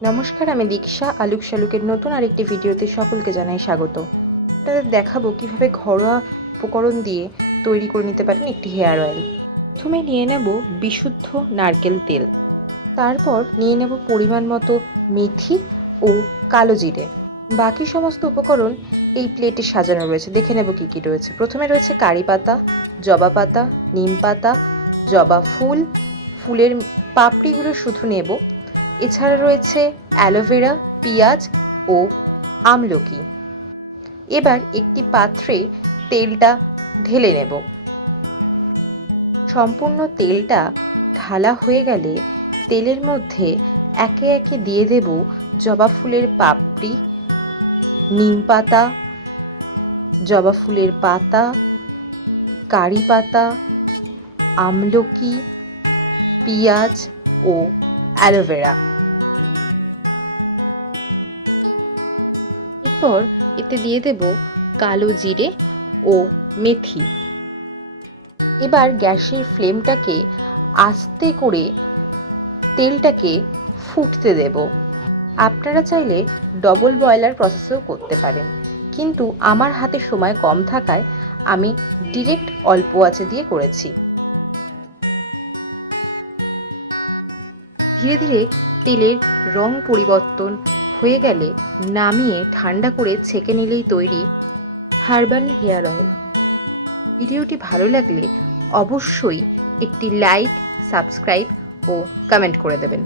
নমস্কার, আমি দীক্ষা। আলুক শালুকের নতুন আরেকটি ভিডিওতে সকলকে জানাই স্বাগত। আপনাদের দেখাবো কিভাবে ঘরোয়া উপকরণ দিয়ে তৈরি করে নিতে পারেন একটি হেয়ার অয়েল। প্রথমে নিয়ে নেব বিশুদ্ধ নারকেল তেল, তারপর নিয়ে নেব পরিমাণ মতো মেথি ও কালো জিরে। বাকি সমস্ত উপকরণ এই প্লেটে সাজানো রয়েছে, দেখে নেব কী কী রয়েছে। প্রথমে রয়েছে কারি পাতা, জবা পাতা, নিম পাতা, জবা ফুল, ফুলের পাপড়িগুলো শুধু নেব। এছাড়া রয়েছে অ্যালোভেরা, পেঁয়াজ ও আমলকি। এবার একটি পাত্রে তেলটা ঢেলে নেব। সম্পূর্ণ তেলটা ঢালা হয়ে গেলে তেলের মধ্যে একে একে দিয়ে দেব জবা ফুলের পাপড়ি, নিম পাতা, জবা ফুলের পাতা, কারি পাতা, আমলকি, পেঁয়াজ ও অ্যালোভেরা। এরপর এতে দিয়ে দেব কালো জিরে ও মেথি। এবার গ্যাসের ফ্লেমটাকে আস্তে করে তেলটাকে ফুটতে দেব। আপনারা চাইলে ডবল বয়লার প্রসেসও করতে পারেন, কিন্তু আমার হাতে সময় কম থাকায় আমি ডিরেক্ট অল্প আঁচে দিয়ে করেছি। ধীরে ধীরে তেলের রং পরিবর্তন হয়ে গেলে নামিয়ে ঠান্ডা করে ছেঁকে নিলেই তৈরি হার্বাল হেয়ার অয়েল। ভিডিওটি ভালো লাগলে অবশ্যই একটি লাইক, সাবস্ক্রাইব ও কমেন্ট করে দেবেন।